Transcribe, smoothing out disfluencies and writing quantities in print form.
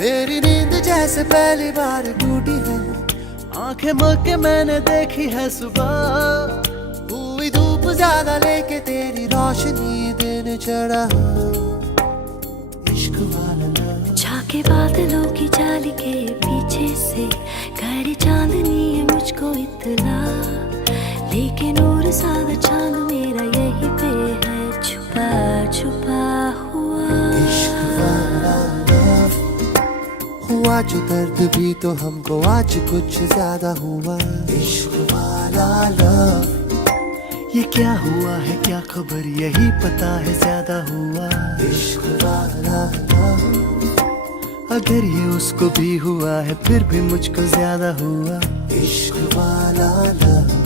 मेरी नींद जैसे पहली बार टूटी है, आंखें मल के मैंने देखी है सुबह। हुई धूप ज्यादा लेके तेरी रोशनी दिन चढ़ा। इश्क वाला लव। झाके बादलों की जाली के पीछे से खड़ी चांदनी है मुझको इतला, लेकिन और सादा चांद मेरा यही पे है छुपा छुपा हुआ। इश्क वाला लव हुआ जो दर्द भी तो हमको आज कुछ ज्यादा हुआ। इश्क वाला लव। ये क्या हुआ है क्या खबर यही पता है ज्यादा हुआ। इश्क वाला लव। अगर ये उसको भी हुआ है फिर भी मुझको ज्यादा हुआ। इश्क वाला लव।